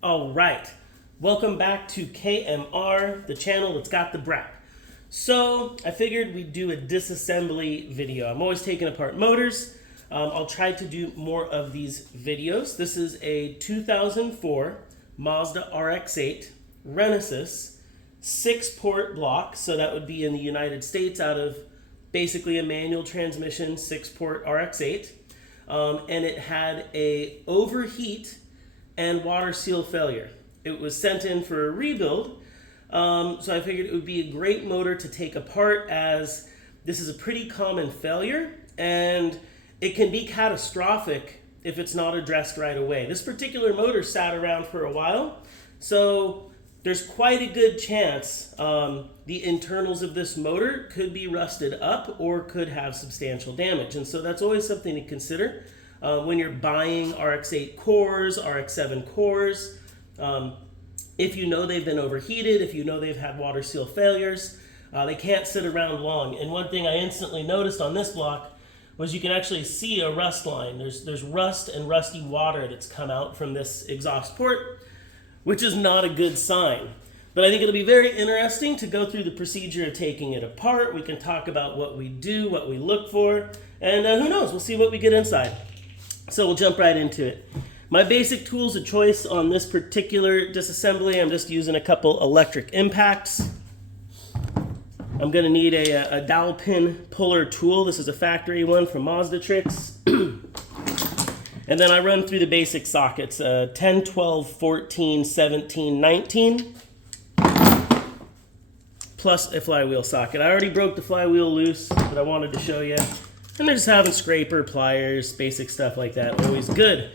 All right, welcome back to KMR, the channel that's got the brat. So I figured we'd do a disassembly video. I'm always taking apart motors. I'll try to do more of these videos. This is a 2004 MAZDA RX8 Renesis 6-port block. So that would be in the United States out of basically a manual transmission 6-port RX8. And it had a overheat and water seal failure. It was sent in for a rebuild, so I figured it would be a great motor to take apart, as this is a pretty common failure and it can be catastrophic if it's not addressed right away. This particular motor sat around for a while, so there's quite a good chance the internals of this motor could be rusted up or could have substantial damage, and so that's always something to consider. When you're buying RX8 cores, RX7 cores, if you know they've been overheated, if you know they've had water seal failures, they can't sit around long. And one thing I instantly noticed on this block was you can actually see a rust line. There's rust and rusty water that's come out from this exhaust port, which is not a good sign. But I think it'll be very interesting to go through the procedure of taking it apart. We can talk about what we do, what we look for, and who knows, we'll see what we get inside. So we'll jump right into it. My basic tools of choice on this particular disassembly, I'm just using a couple electric impacts. I'm going to need a dowel pin puller tool. This is a factory one from MAZDA Tricks. And then I run through the basic sockets, 10, 12, 14, 17, 19, plus a flywheel socket. I already broke the flywheel loose, but I wanted to show you. And they're just having scraper, pliers, basic stuff like that, always good.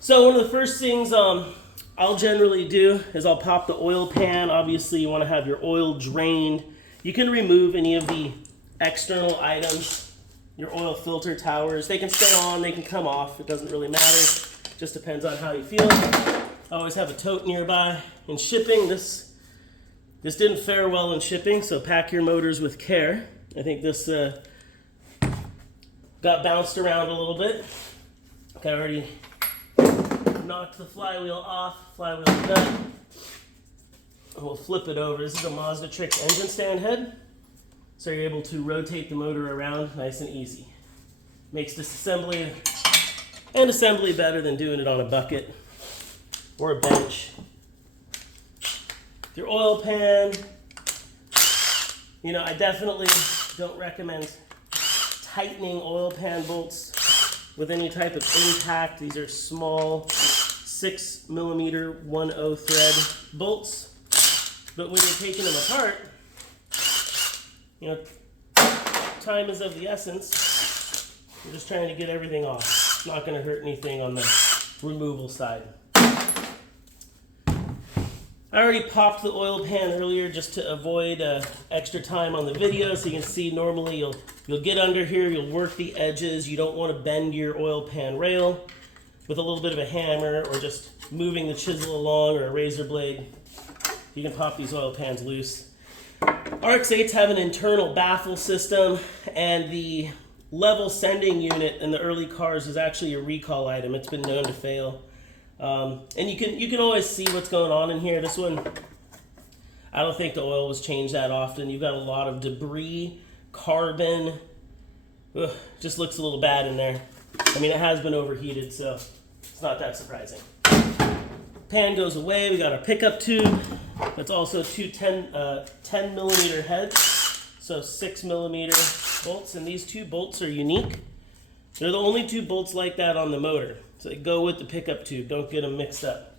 So one of the first things I'll generally do is I'll pop the oil pan. Obviously you want to have your oil drained. You can remove any of the external items, your oil filter towers. They can stay on, they can come off, it doesn't really matter. Just depends on how you feel. I always have a tote nearby. In shipping, this didn't fare well in shipping, so pack your motors with care. I think this got bounced around a little bit. I already knocked the flywheel off, flywheel done. And we'll flip it over. This is a MAZDA Tricks engine stand head, so you're able to rotate the motor around nice and easy. Makes disassembly and assembly better than doing it on a bucket or a bench. Your oil pan, you know, I definitely don't recommend tightening oil pan bolts with any type of impact. These are small 6mm 1/0 thread bolts, but when you're taking them apart, you know, time is of the essence. You're just trying to get everything off. It's not going to hurt anything on the removal side. I already popped the oil pan earlier just to avoid extra time on the video. So you can see normally you'll get under here, you'll work the edges. You don't want to bend your oil pan rail with a little bit of a hammer or just moving the chisel along or a razor blade. You can pop these oil pans loose. RX8s have an internal baffle system, and the level sending unit in the early cars is actually a recall item. It's been known to fail. And you can always see what's going on in here. This one, I don't think the oil was changed that often. You've got a lot of debris, carbon. Ugh, just looks a little bad in there. I mean, it has been overheated, so it's not that surprising. Pan goes away. We got our pickup tube. That's also two 10mm heads, so 6mm bolts, and these two bolts are unique. They're the only two bolts like that on the motor. So they go with the pickup tube. Don't get them mixed up.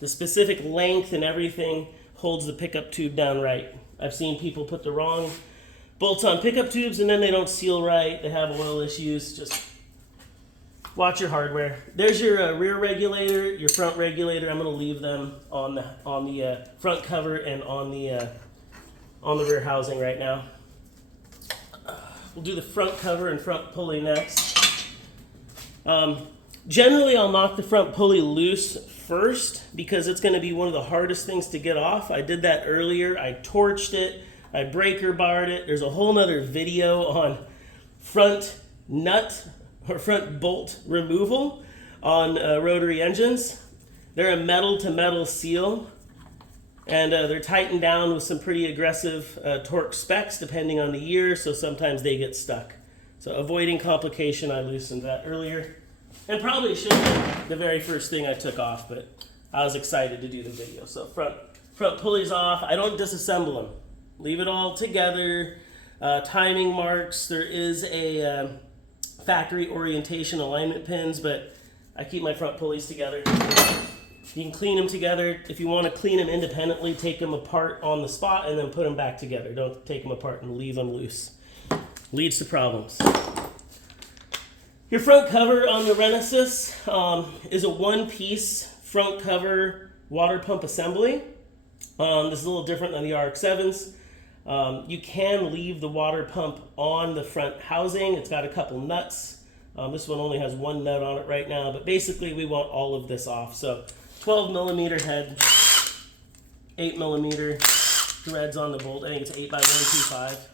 The specific length and everything holds the pickup tube down right. I've seen people put the wrong bolts on pickup tubes and then they don't seal right. They have oil issues. Just watch your hardware. There's your rear regulator, your front regulator. I'm going to leave them on the front cover and on the rear housing right now. We'll do the front cover and front pulley next. Generally, I'll knock the front pulley loose first because it's going to be one of the hardest things to get off. I did that earlier. I torched it. I breaker barred it. There's a whole nother video on front nut or front bolt removal. on rotary engines. They're a metal to metal seal, and they're tightened down with some pretty aggressive torque specs depending on the year, so sometimes they get stuck. So avoiding complication, I loosened that earlier. And probably should have been the very first thing I took off, but I was excited to do the video. So front pulley's off. I don't disassemble them. Leave it all together. Timing marks. There is a factory orientation alignment pins, but I keep my front pulleys together. You can clean them together. If you want to clean them independently, take them apart on the spot and then put them back together. Don't take them apart and leave them loose. Leads to problems. Your front cover on the Renesis is a one-piece front cover water pump assembly. This is a little different than the RX7s. You can leave the water pump on the front housing. It's got a couple nuts. This one only has one nut on it right now, but basically we want all of this off. So 12 millimeter head, 8 millimeter threads on the bolt. I think it's 8x125.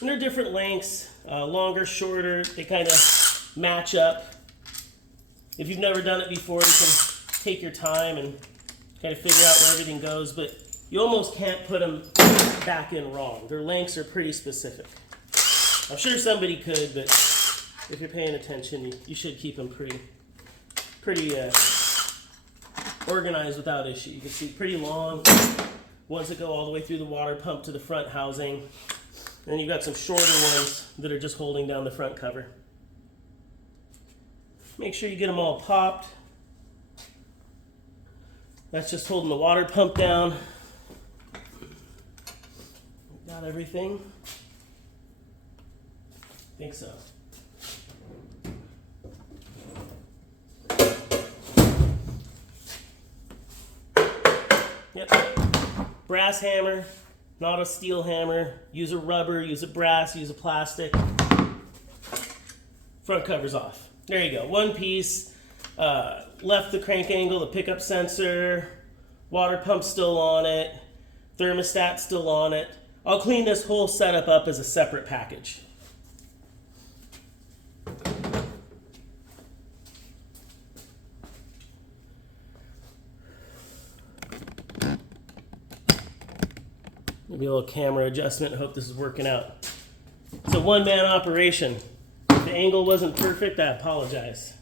And they're different lengths, longer, shorter. They kind of match up. If you've never done it before, you can take your time and kind of figure out where everything goes, but you almost can't put them back in wrong. Their lengths are pretty specific. I'm sure somebody could, but if you're paying attention, you should keep them pretty organized without issue. You can see pretty long ones that go all the way through the water pump to the front housing. And then you've got some shorter ones that are just holding down the front cover. Make sure you get them all popped. That's just holding the water pump down. Got everything? I think so. Yep. Brass hammer. Not a steel hammer. Use a rubber, use a brass, use a plastic. Front cover's off. There you go. One piece. Left the crank angle, the pickup sensor, water pump still on it, thermostat still on it. I'll clean this whole setup up as a separate package. Maybe a little camera adjustment. I hope this is working out. It's a one-man operation. If the angle wasn't perfect, I apologize.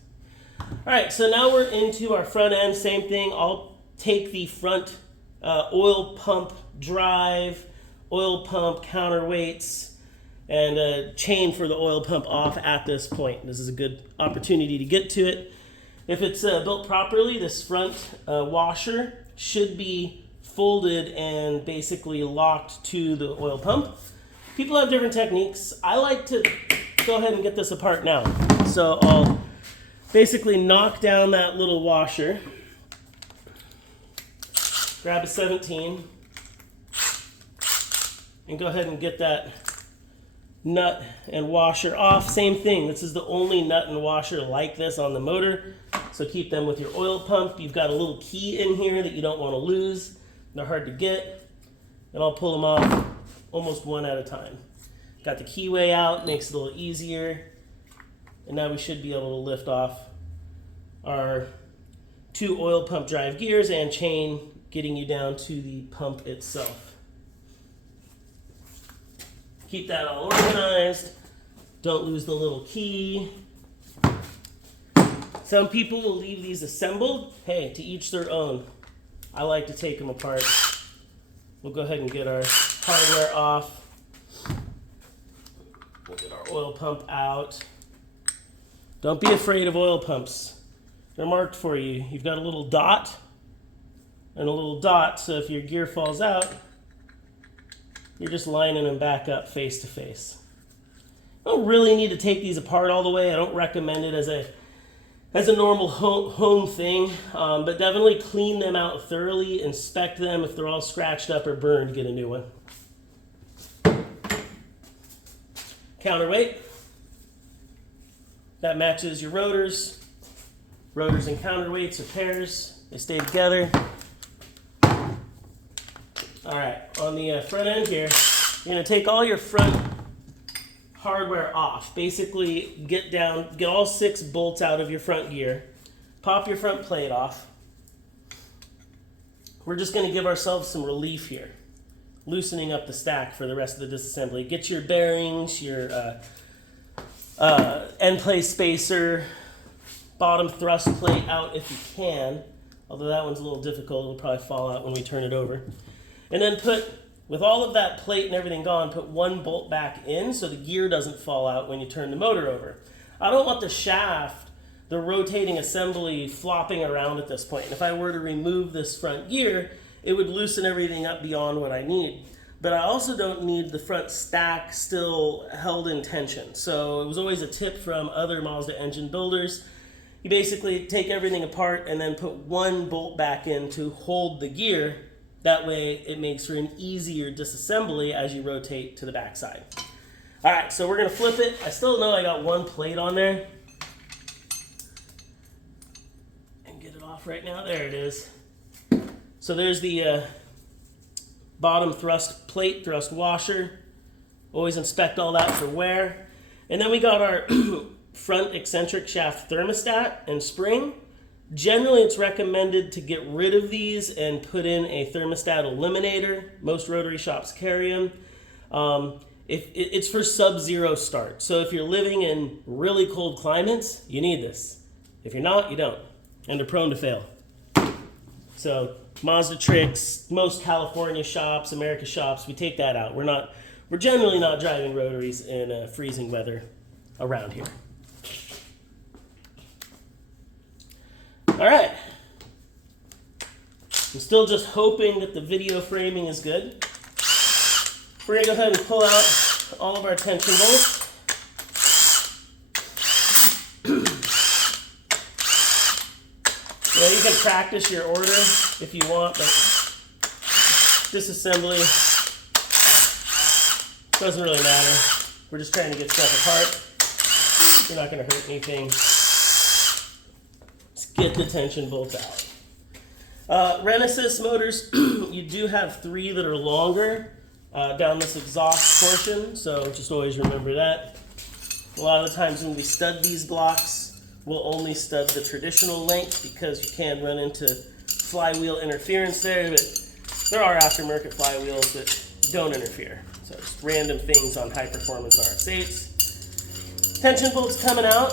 All right, so now we're into our front end. Same thing. I'll take the front oil pump drive, oil pump counterweights, and a chain for the oil pump off at this point. This is a good opportunity to get to it. If it's built properly, this front washer should be folded and basically locked to the oil pump. People have different techniques. I like to go ahead and get this apart now. So I'll basically knock down that little washer, grab a 17, and go ahead and get that nut and washer off. Same thing, this is the only nut and washer like this on the motor, so keep them with your oil pump. You've got a little key in here that you don't want to lose. They're hard to get, and I'll pull them off almost one at a time. Got the keyway out, makes it a little easier. And now we should be able to lift off our 2 oil pump drive gears and chain, getting you down to the pump itself. Keep that all organized. Don't lose the little key. Some people will leave these assembled. Hey, to each their own. I like to take them apart. We'll go ahead and get our hardware off. We'll get our oil pump out. Don't be afraid of oil pumps. They're marked for you. You've got a little dot and a little dot, so if your gear falls out, you're just lining them back up face to face. You don't really need to take these apart all the way. I don't recommend it as a normal home thing, but definitely clean them out thoroughly, inspect them. If they're all scratched up or burned, get a new one. Counterweight. That matches your rotors. Rotors and counterweights are pairs. They stay together. All right, on the front end here, you're gonna take all your front hardware off. Basically, get all 6 bolts out of your front gear, pop your front plate off. We're just going to give ourselves some relief here, loosening up the stack for the rest of the disassembly. Get your bearings, your end plate spacer, bottom thrust plate out if you can, although that one's a little difficult. It'll probably fall out when we turn it over. And then with all of that plate and everything gone, put 1 bolt back in so the gear doesn't fall out when you turn the motor over. I don't want the shaft, the rotating assembly, flopping around at this point. And if I were to remove this front gear, it would loosen everything up beyond what I need. But I also don't need the front stack still held in tension. So it was always a tip from other Mazda engine builders. You basically take everything apart and then put 1 bolt back in to hold the gear. That way it makes for an easier disassembly as you rotate to the backside. All right, so we're gonna flip it. I still know I got 1 plate on there. And get it off right now, there it is. So there's the bottom thrust plate, thrust washer. Always inspect all that for wear. And then we got our front eccentric shaft thermostat and spring. Generally, it's recommended to get rid of these and put in a thermostat eliminator. Most rotary shops carry them. It's for sub-zero start. So if you're living in really cold climates, you need this. If you're not, you don't. And they're prone to fail. So Mazda tricks, most California shops, America shops, we take that out. We're generally not driving rotaries in freezing weather around here. All right. I'm still just hoping that the video framing is good. We're gonna go ahead and pull out all of our tension bolts. Yeah, you can practice your order if you want, but disassembly doesn't really matter. We're just trying to get stuff apart. We're not going to hurt anything. Let's get the tension bolts out. Renesis motors, you do have 3 that are longer down this exhaust portion, so just always remember that. A lot of the times when we stud these blocks, we'll only stud the traditional length because you can run into flywheel interference there, but there are aftermarket flywheels that don't interfere. So just random things on high performance RX8s. Tension bolts coming out.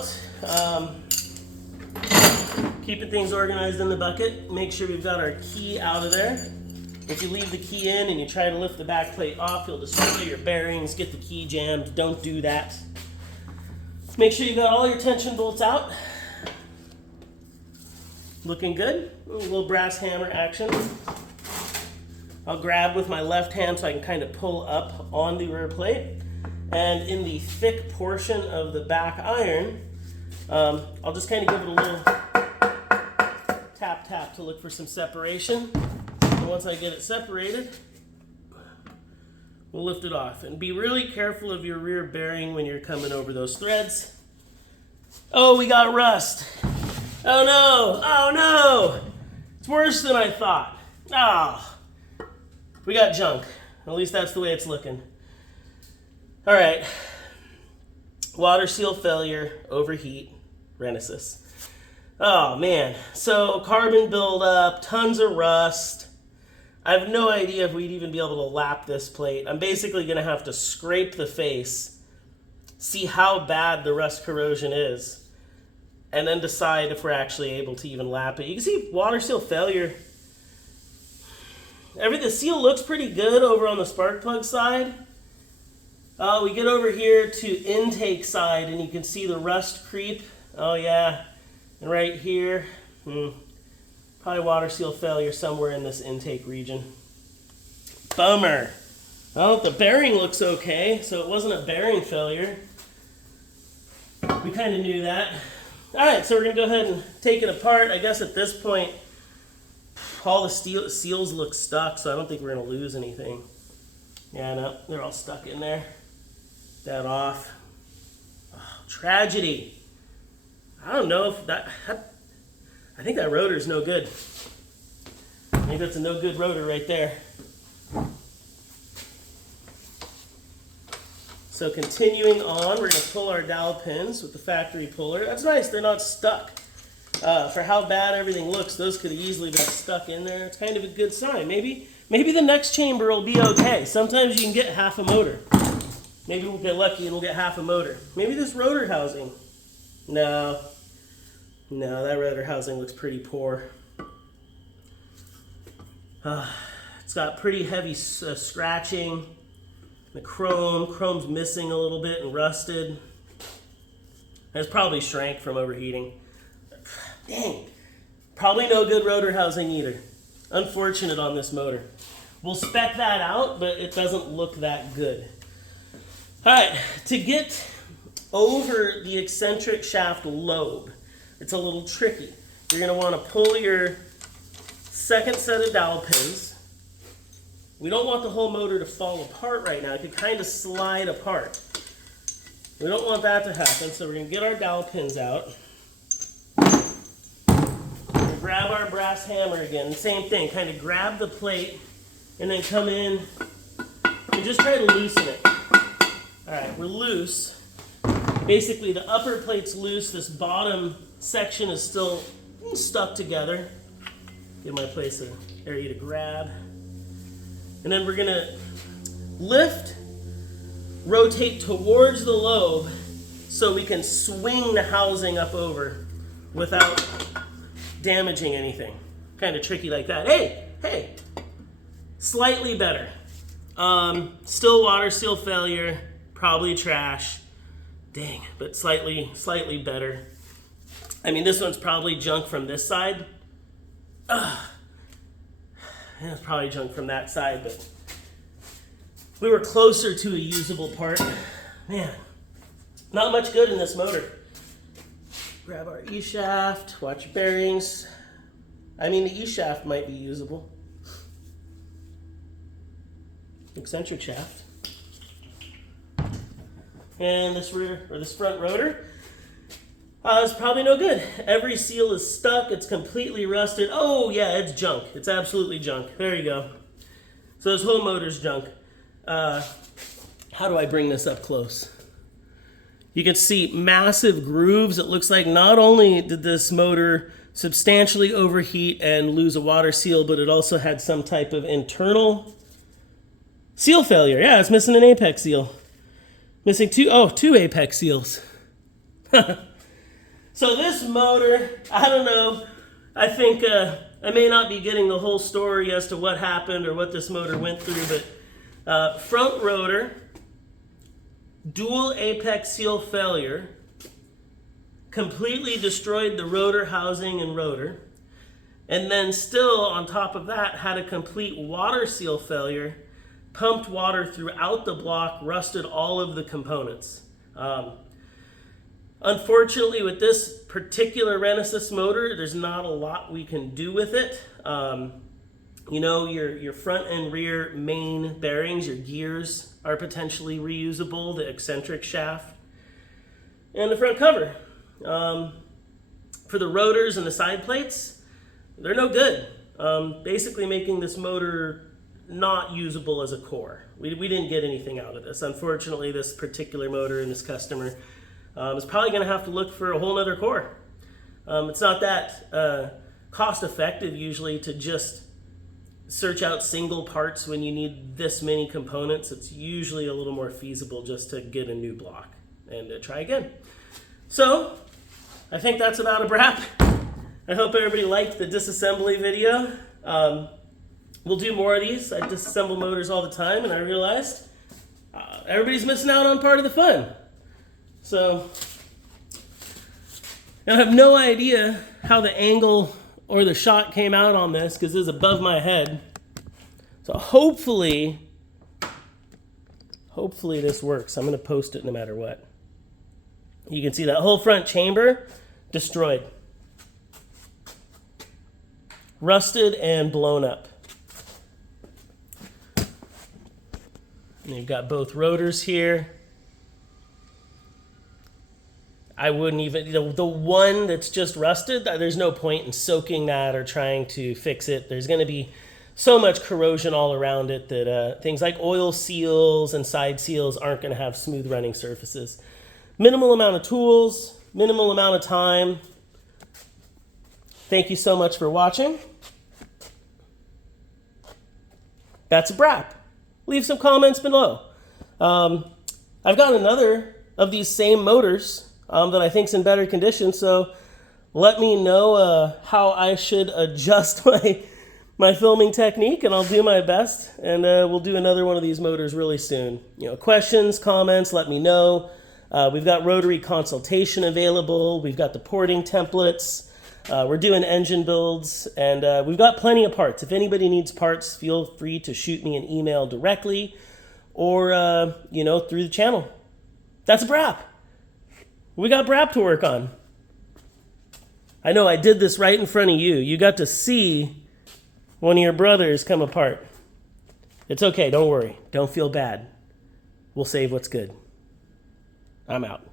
Keeping things organized in the bucket. Make sure we've got our key out of there. If you leave the key in and you try to lift the back plate off, you'll destroy your bearings, get the key jammed. Don't do that. Make sure you got all your tension bolts out. Looking good. A little brass hammer action. I'll grab with my left hand so I can kind of pull up on the rear plate. And in the thick portion of the back iron, I'll just kind of give it a little tap tap to look for some separation. And once I get it separated, we'll lift it off. And be really careful of your rear bearing when you're coming over those threads. Oh, we got rust. Oh no, oh no. It's worse than I thought. Oh, we got junk. At least that's the way it's looking. All right. Water seal failure, overheat, Renesis. Oh man, so carbon buildup, tons of rust. I have no idea if we'd even be able to lap this plate. I'm basically gonna have to scrape the face, see how bad the rust corrosion is, and then decide if we're actually able to even lap it. You can see water seal failure. The seal looks pretty good over on the spark plug side. We get over here to intake side and you can see the rust creep. Oh yeah, and right here, probably water seal failure somewhere in this intake region. Bummer. Well, the bearing looks okay, so it wasn't a bearing failure. We kind of knew that. All right, so we're gonna go ahead and take it apart. I guess at this point, all the seals look stuck, so I don't think we're gonna lose anything. Yeah, no, they're all stuck in there. That off. Oh, tragedy. I don't know if I think that rotor is no good. I think that's a no good rotor right there. So continuing on, we're going to pull our dowel pins with the factory puller. That's nice, they're not stuck. For how bad everything looks, those could have easily been stuck in there. It's kind of a good sign. Maybe the next chamber will be okay. Sometimes you can get half a motor. Maybe we'll get lucky and we'll get half a motor. Maybe this rotor housing. No, that rotor housing looks pretty poor. It's got pretty heavy scratching. The chrome's missing a little bit and rusted. It's probably shrank from overheating. Dang, probably no good rotor housing either. Unfortunate on this motor. We'll spec that out, but it doesn't look that good. All right, to get over the eccentric shaft lobe, it's a little tricky. You're going to want to pull your second set of dowel pins. We don't want the whole motor to fall apart right now. It could kind of slide apart. We don't want that to happen, so we're going to get our dowel pins out. We're going to grab our brass hammer again. Same thing, kind of grab the plate and then come in and just try to loosen it. All right, we're loose. Basically, the upper plate's loose. This bottom section is still stuck together. Give my place an area to grab. And then we're going to lift, rotate towards the lobe so we can swing the housing up over without damaging anything. Kind of tricky like that. Hey, slightly better. Still water seal failure, probably trash. Dang, but slightly better. I mean, this one's probably junk from this side. And it's probably junk from that side, but we were closer to a usable part. Man, not much good in this motor. Grab our E-shaft, watch your bearings. I mean, the E-shaft might be usable. Eccentric shaft. And this rear, or this front rotor, is probably no good. Every seal is stuck. It's completely rusted. Oh, yeah, it's junk. It's absolutely junk. There you go. So this whole motor's junk. How do I bring this up close? You can see massive grooves. It looks like not only did this motor substantially overheat and lose a water seal, but it also had some type of internal seal failure. Yeah, it's missing an apex seal. Missing two apex seals. So this motor, I don't know, I think I may not be getting the whole story as to what happened or what this motor went through, but front rotor, dual apex seal failure, completely destroyed the rotor housing and rotor, and then still on top of that had a complete water seal failure, pumped water throughout the block, rusted all of the components. Unfortunately, with this particular Renesis motor, there's not a lot we can do with it. You know, your front and rear main bearings, your gears are potentially reusable, the eccentric shaft, and the front cover. For the rotors and the side plates, they're no good. Basically making this motor not usable as a core. We didn't get anything out of this. Unfortunately, this particular motor and this customer is probably going to have to look for a whole other core. It's not that cost effective usually to just search out single parts when you need this many components. It's usually a little more feasible just to get a new block and try again. So I think that's about a wrap. I hope everybody liked the disassembly video. We'll do more of these. I disassemble motors all the time, and I realized everybody's missing out on part of the fun. So I have no idea how the angle or the shot came out on this because it was above my head. So hopefully this works. I'm going to post it no matter what. You can see that whole front chamber destroyed. Rusted and blown up. And you've got both rotors here. I wouldn't even, the one that's just rusted, there's no point in soaking that or trying to fix it. There's going to be so much corrosion all around it that things like oil seals and side seals aren't going to have smooth running surfaces. Minimal amount of tools, minimal amount of time. Thank you so much for watching. That's a wrap. Leave some comments below. I've got another of these same motors that I think's in better condition, so let me know how I should adjust my filming technique, and I'll do my best, and we'll do another one of these motors really soon. Questions, comments, let me know. We've got Rotary consultation available. We've got the porting templates. We're doing engine builds, and we've got plenty of parts. If anybody needs parts, feel free to shoot me an email directly or, through the channel. That's a brap. We got brap to work on. I know I did this right in front of you. You got to see one of your brothers come apart. It's okay. Don't worry. Don't feel bad. We'll save what's good. I'm out.